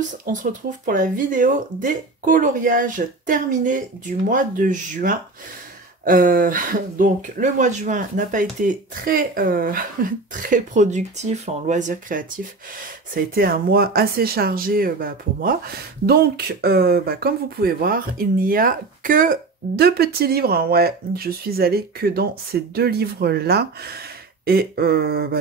tous, on se retrouve pour la vidéo des coloriages terminés du mois de juin. Donc le mois de juin n'a pas été très très productif en loisirs créatifs. Ça a été un mois assez chargé pour moi. Donc comme vous pouvez voir, il n'y a que 2 petits livres, hein. Ouais, je suis allée que dans ces 2 livres là. Et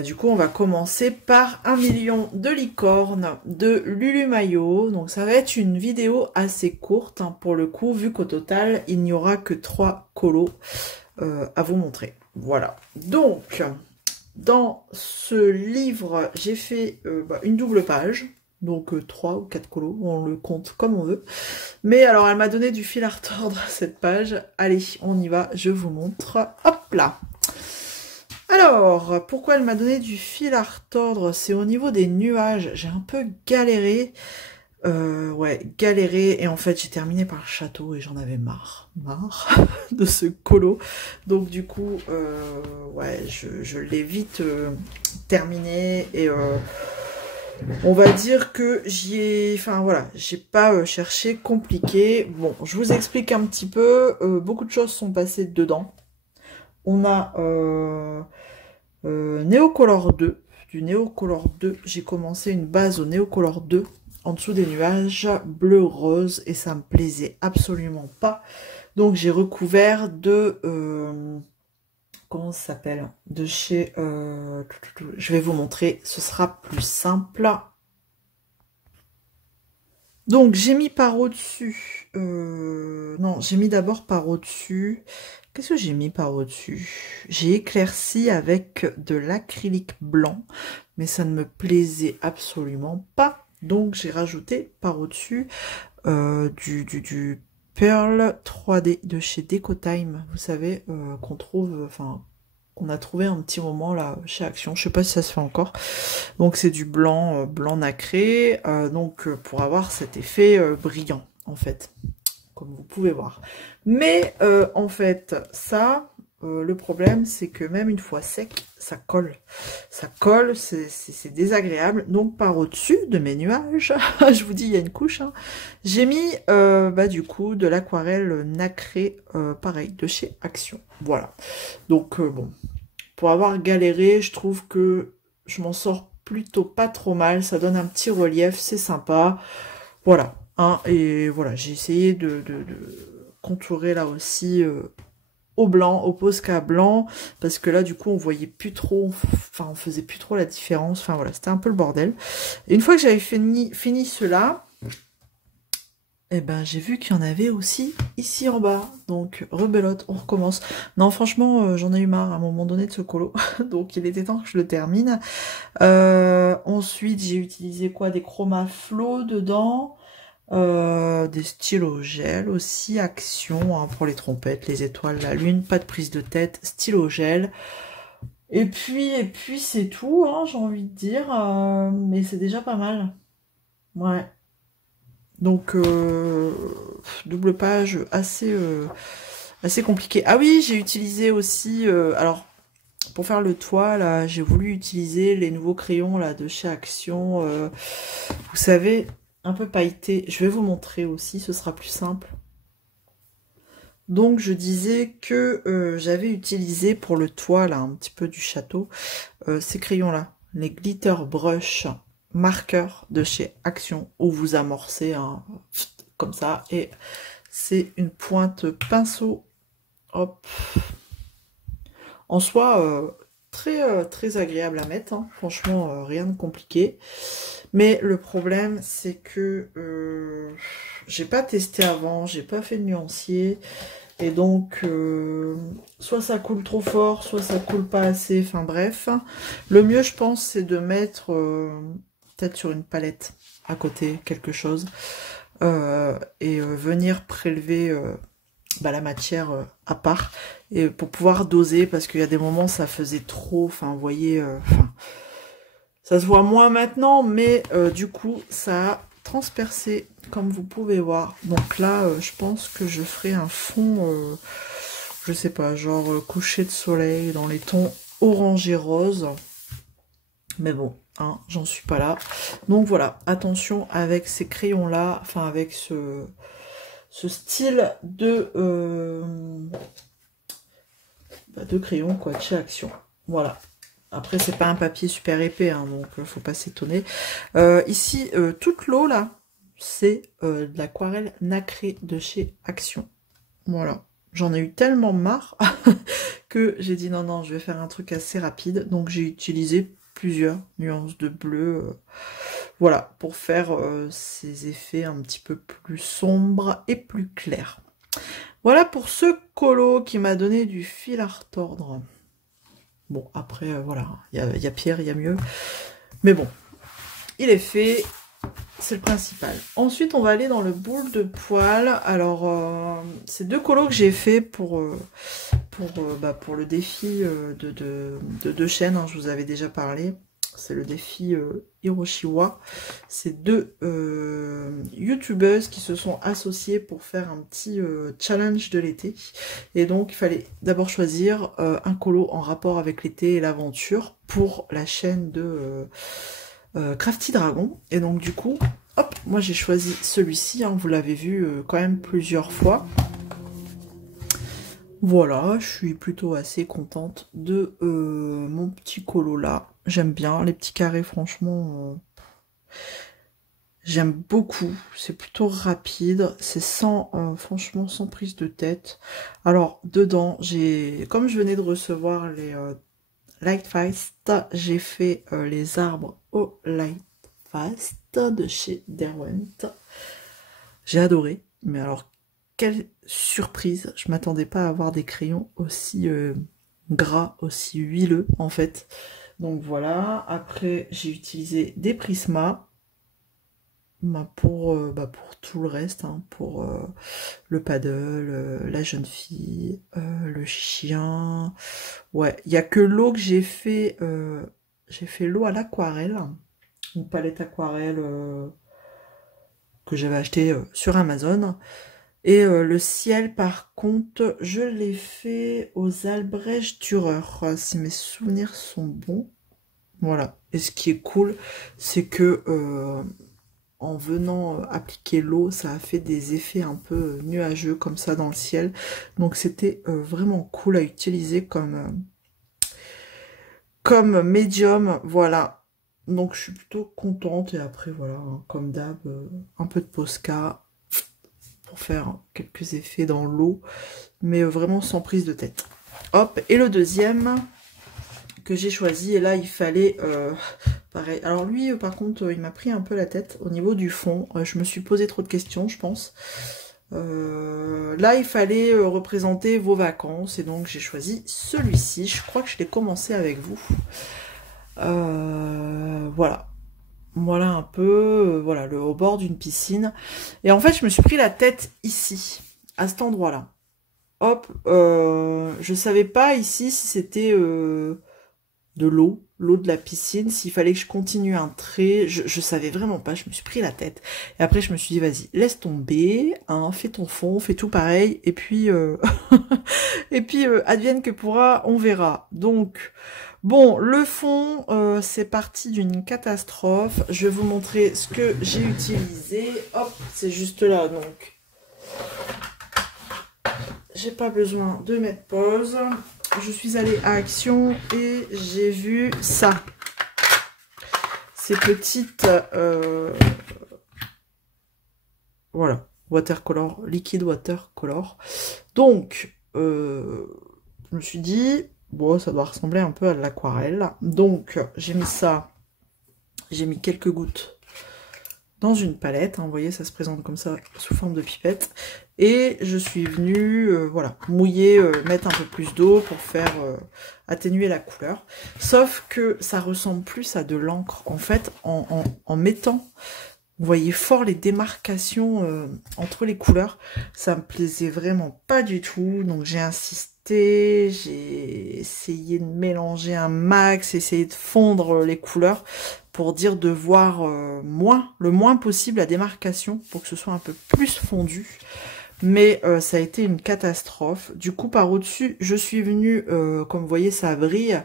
du coup, on va commencer par 1 million de licornes de Lulu Maillot. Donc ça va être une vidéo assez courte, hein, pour le coup, vu qu'au total, il n'y aura que 3 colos à vous montrer. Voilà. Donc, dans ce livre, j'ai fait une double page. Donc 3 ou 4 colos, on le compte comme on veut. Mais alors, elle m'a donné du fil à retordre, cette page. Allez, on y va, je vous montre. Hop là! Alors, pourquoi elle m'a donné du fil à retordre? C'est au niveau des nuages. J'ai un peu galéré. Ouais, galéré. Et en fait, j'ai terminé par le château et j'en avais marre de ce colo. Donc du coup, ouais, je l'ai vite terminé. Et on va dire que j'y ai... Enfin voilà, j'ai pas cherché compliqué. Bon, je vous explique un petit peu. Beaucoup de choses sont passées dedans. On a... Neocolor 2, du Neocolor 2, j'ai commencé une base au Neocolor 2, en dessous des nuages, bleu-rose, et ça me plaisait absolument pas. Donc j'ai recouvert de, comment ça s'appelle? De chez, je vais vous montrer, ce sera plus simple. Donc j'ai mis par au-dessus, non, j'ai mis d'abord par au-dessus. Qu'est-ce que j'ai mis par au-dessus? J'ai éclairci avec de l'acrylique blanc, mais ça ne me plaisait absolument pas. Donc j'ai rajouté par au-dessus du Pearl 3D de chez Decotime. Vous savez, qu'on trouve, enfin, qu'on a trouvé un petit moment là chez Action. Je sais pas si ça se fait encore. Donc c'est du blanc, blanc nacré, pour avoir cet effet brillant en fait, comme vous pouvez voir. Mais en fait, ça, le problème, c'est que même une fois sec, ça colle. Ça colle, c'est désagréable. Donc par au-dessus de mes nuages, je vous dis, il y a une couche, hein, j'ai mis du coup de l'aquarelle nacrée, pareil, de chez Action. Voilà. Donc bon, pour avoir galéré, je trouve que je m'en sors plutôt pas trop mal. Ça donne un petit relief, c'est sympa. Voilà. Hein, et voilà, j'ai essayé de contourer là aussi au blanc, au Posca blanc, parce que là du coup on voyait plus trop, enfin on faisait plus trop la différence, enfin voilà, c'était un peu le bordel. Et une fois que j'avais fini cela, et ben j'ai vu qu'il y en avait aussi ici en bas, donc rebelote, on recommence. Non franchement j'en ai eu marre à un moment donné de ce colo, donc il était temps que je le termine. Ensuite j'ai utilisé quoi, des chromas flow dedans. Des stylos gel aussi, Action, hein, pour les trompettes, les étoiles, la lune, pas de prise de tête, stylo gel. Et puis c'est tout, hein, j'ai envie de dire, mais c'est déjà pas mal. Ouais. Donc, double page assez compliqué. Ah oui, j'ai utilisé aussi, alors, pour faire le toit, là, j'ai voulu utiliser les nouveaux crayons, là, de chez Action, vous savez, un peu pailleté. Je vais vous montrer aussi, ce sera plus simple. Donc je disais que j'avais utilisé pour le toit là un petit peu du château ces crayons là, les glitter brush marqueurs de chez Action, où vous amorcez comme ça, et c'est une pointe pinceau, hop, en soi très agréable à mettre, hein. Franchement rien de compliqué. Mais le problème, c'est que j'ai pas testé avant, j'ai pas fait de nuancier, et donc soit ça coule trop fort, soit ça coule pas assez, enfin bref. Le mieux, je pense, c'est de mettre peut-être sur une palette à côté quelque chose, et venir prélever la matière à part, et pour pouvoir doser, parce qu'il y a des moments ça faisait trop, enfin vous voyez, ça se voit moins maintenant, mais du coup, ça a transpercé, comme vous pouvez voir. Donc là, je pense que je ferai un fond, je sais pas, genre coucher de soleil dans les tons orange et rose. Mais bon, hein, j'en suis pas là. Donc voilà, attention avec ces crayons-là, enfin avec ce style de crayon, quoi, de chez Action. Voilà. Après, c'est pas un papier super épais, hein, donc faut pas s'étonner. Ici, toute l'eau, là, c'est de l'aquarelle nacrée de chez Action. Voilà. J'en ai eu tellement marre que j'ai dit non, non, je vais faire un truc assez rapide. Donc, j'ai utilisé plusieurs nuances de bleu. Voilà, pour faire ces effets un petit peu plus sombres et plus clairs. Voilà pour ce colo qui m'a donné du fil à retordre. Bon, après, voilà, il y a pire, il y a mieux. Mais bon, il est fait, c'est le principal. Ensuite, on va aller dans le boule de poil. Alors, c'est 2 colos que j'ai fait pour le défi de 2 chaînes, hein, je vous avais déjà parlé. C'est le défi Hiroshiwa. C'est 2 youtubeuses qui se sont associées pour faire un petit challenge de l'été. Et donc, il fallait d'abord choisir un colo en rapport avec l'été et l'aventure pour la chaîne de Crafty Dragon. Et donc, du coup, hop, moi j'ai choisi celui-ci. Hein, vous l'avez vu quand même plusieurs fois. Voilà, je suis plutôt assez contente de mon petit colo là. J'aime bien les petits carrés, franchement. J'aime beaucoup. C'est plutôt rapide. C'est sans, franchement, sans prise de tête. Alors, dedans, comme je venais de recevoir les Lightfast, j'ai fait les arbres au Lightfast de chez Derwent. J'ai adoré. Mais alors, quelle surprise, je m'attendais pas à avoir des crayons aussi gras, aussi huileux en fait. Donc voilà, après j'ai utilisé des Prisma pour tout le reste, hein, pour le paddle, la jeune fille, le chien. Ouais, il n'y a que l'eau que j'ai fait l'eau à l'aquarelle, une palette aquarelle que j'avais achetée sur Amazon. Et le ciel, par contre, je l'ai fait aux Albrecht Dürer, si mes souvenirs sont bons. Voilà. Et ce qui est cool, c'est que en venant appliquer l'eau, ça a fait des effets un peu nuageux comme ça dans le ciel. Donc c'était vraiment cool à utiliser comme médium. Voilà. Donc je suis plutôt contente. Et après, voilà, hein, comme d'hab, un peu de Posca pour faire quelques effets dans l'eau, mais vraiment sans prise de tête. Hop, et le deuxième que j'ai choisi, et là il fallait pareil. Alors lui par contre il m'a pris un peu la tête au niveau du fond. Je me suis posé trop de questions, je pense. Là il fallait représenter vos vacances, et donc j'ai choisi celui-ci. Je crois que je l'ai commencé avec vous. Voilà. Voilà un peu, voilà, au bord d'une piscine. Et en fait, je me suis pris la tête ici, à cet endroit-là. Hop, je savais pas ici si c'était de l'eau de la piscine, s'il fallait que je continue un trait. Je savais vraiment pas, je me suis pris la tête. Et après, je me suis dit, vas-y, laisse tomber, hein, fais ton fond, fais tout pareil. Et puis, et puis advienne que pourra, on verra. Donc... Bon, le fond, c'est parti d'une catastrophe. Je vais vous montrer ce que j'ai utilisé. Hop, c'est juste là, donc. J'ai pas besoin de mettre pause. Je suis allée à Action et j'ai vu ça. Ces petites... voilà, watercolor, liquide watercolor. Donc, je me suis dit... Bon, ça doit ressembler un peu à de l'aquarelle. Donc, j'ai mis ça, j'ai mis quelques gouttes dans une palette. Hein, vous voyez, ça se présente comme ça, sous forme de pipette. Et je suis venue, voilà, mouiller, mettre un peu plus d'eau pour faire atténuer la couleur. Sauf que ça ressemble plus à de l'encre. En fait, en mettant... Vous voyez fort les démarcations entre les couleurs. Ça me plaisait vraiment pas du tout. Donc j'ai insisté, j'ai essayé de mélanger un max, essayé de fondre les couleurs pour dire de voir le moins possible la démarcation pour que ce soit un peu plus fondu. Mais ça a été une catastrophe. Du coup, par au-dessus, je suis venue, comme vous voyez, ça brille.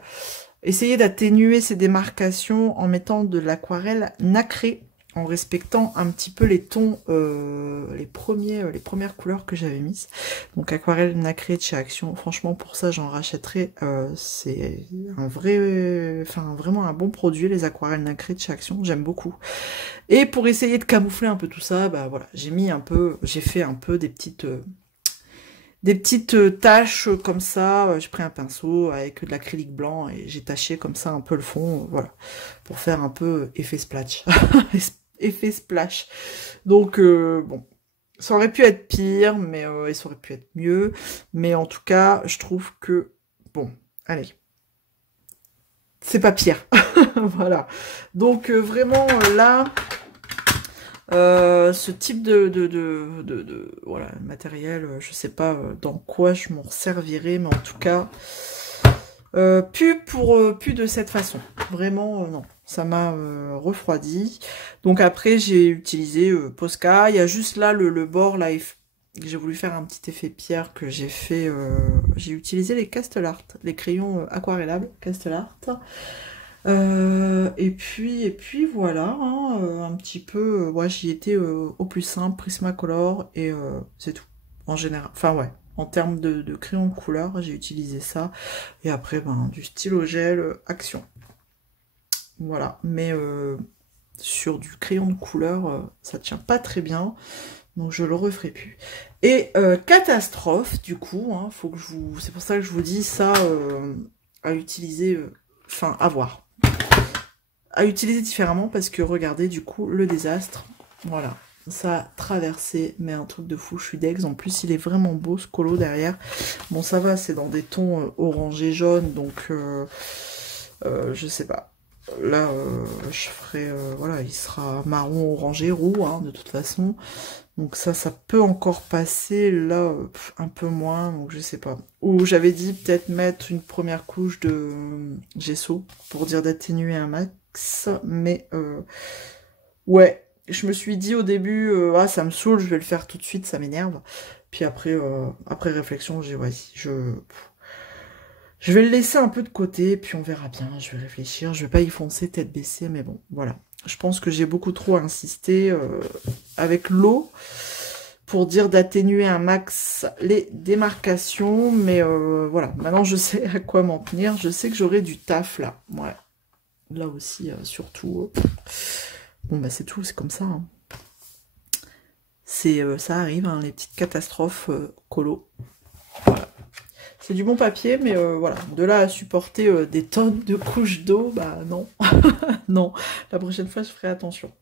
essayer d'atténuer ces démarcations en mettant de l'aquarelle nacrée, en respectant un petit peu les tons, les premières couleurs que j'avais mises. Donc aquarelle nacrée de chez Action, franchement pour ça j'en rachèterai, c'est un vrai, enfin vraiment un bon produit, les aquarelles nacrées de chez Action, j'aime beaucoup. Et pour essayer de camoufler un peu tout ça, bah voilà, j'ai fait un peu des petites taches comme ça. J'ai pris un pinceau avec de l'acrylique blanc et j'ai taché comme ça un peu le fond, voilà, pour faire un peu effet splash. Effet splash. Donc, bon, ça aurait pu être pire, mais et ça aurait pu être mieux. Mais en tout cas, je trouve que, bon, allez, c'est pas pire. Voilà. Donc, vraiment, là... ce type de voilà, matériel, je sais pas dans quoi je m'en servirai, mais en tout cas, plus de cette façon. Vraiment, non. Ça m'a refroidi. Donc après, j'ai utilisé Posca. Il y a juste là le bord, là, j'ai voulu faire un petit effet pierre que j'ai fait. J'ai utilisé les Castle Art, les crayons aquarellables Castle Art. Et puis voilà, hein, un petit peu, ouais, j'y étais au plus simple, Prismacolor, et c'est tout, en général. Enfin ouais, en termes de crayon de couleur, j'ai utilisé ça. Et après, ben, du stylo gel Action. Voilà, mais sur du crayon de couleur, ça tient pas très bien. Donc je le referai plus. Et catastrophe, du coup, hein, faut que c'est pour ça que je vous dis ça à utiliser, enfin à voir. À utiliser différemment parce que regardez du coup le désastre, voilà, ça a traversé, mais un truc de fou, je suis dex. En plus il est vraiment beau ce colo derrière. Bon ça va, c'est dans des tons orangés jaunes, donc je sais pas. Là je ferai, voilà, il sera marron, orangé, roux, hein, de toute façon. Donc ça peut encore passer, là, un peu moins, donc je sais pas. Ou j'avais dit peut-être mettre une première couche de gesso, pour dire d'atténuer un max, mais ouais, je me suis dit au début, ah ça me saoule, je vais le faire tout de suite, ça m'énerve. Puis après, après réflexion, j'ai vas-y, je vais le laisser un peu de côté, puis on verra bien, je vais réfléchir, je vais pas y foncer tête baissée, mais bon, voilà. Je pense que j'ai beaucoup trop insisté avec l'eau pour dire d'atténuer un max les démarcations, mais voilà, maintenant je sais à quoi m'en tenir, je sais que j'aurai du taf là, ouais. Là aussi, surtout, bon bah c'est tout, c'est comme ça, hein. Ça arrive, hein, les petites catastrophes colo. Voilà. C'est du bon papier, mais voilà, de là à supporter des tonnes de couches d'eau, bah non, non, la prochaine fois je ferai attention.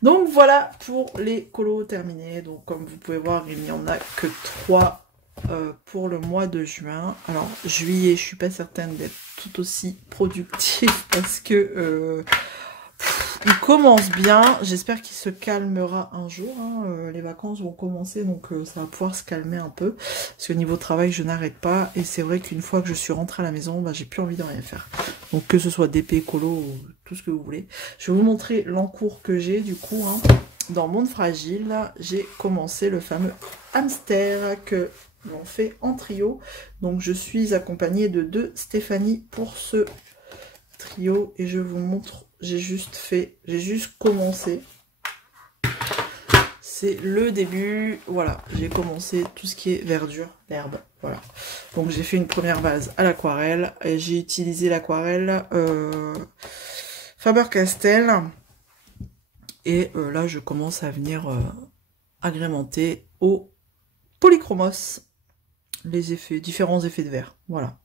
Donc voilà pour les colos terminés, donc comme vous pouvez voir, il n'y en a que 3 pour le mois de juin. Alors juillet, je suis pas certaine d'être tout aussi productive parce que il commence bien, j'espère qu'il se calmera un jour, hein. Les vacances vont commencer, donc ça va pouvoir se calmer un peu, parce que niveau travail je n'arrête pas, et c'est vrai qu'une fois que je suis rentrée à la maison, bah, j'ai plus envie de rien faire, donc que ce soit DP, colo, ou tout ce que vous voulez. Je vais vous montrer l'encours que j'ai du coup, hein. Dans Monde Fragile, j'ai commencé le fameux hamster que l'on fait en trio, donc je suis accompagnée de Stéphanie pour ce trio, et je vous montre. J'ai juste commencé. C'est le début. Voilà, j'ai commencé tout ce qui est verdure, l'herbe. Voilà. Donc j'ai fait une première base à l'aquarelle. Et j'ai utilisé l'aquarelle Faber-Castell. Et là, je commence à venir agrémenter au polychromos les effets, différents effets de verre. Voilà.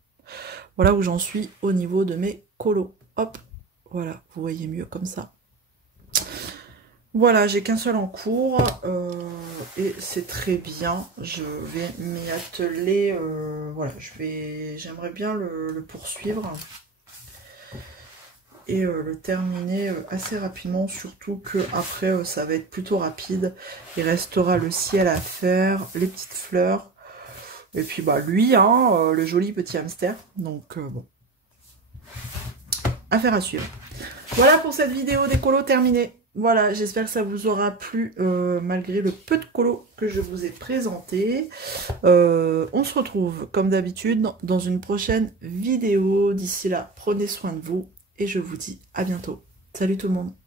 Voilà où j'en suis au niveau de mes colos. Hop. Voilà, vous voyez mieux comme ça. Voilà, j'ai qu'un seul en cours et c'est très bien. Je vais m'y atteler. Voilà, j'aimerais bien le poursuivre et le terminer assez rapidement. Surtout que après, ça va être plutôt rapide. Il restera le ciel à faire, les petites fleurs et puis bah lui, hein, le joli petit hamster. Donc bon, affaire à suivre. Voilà pour cette vidéo des colos terminée. Voilà, j'espère que ça vous aura plu malgré le peu de colo que je vous ai présenté. On se retrouve comme d'habitude dans une prochaine vidéo. D'ici là, prenez soin de vous et je vous dis à bientôt. Salut tout le monde!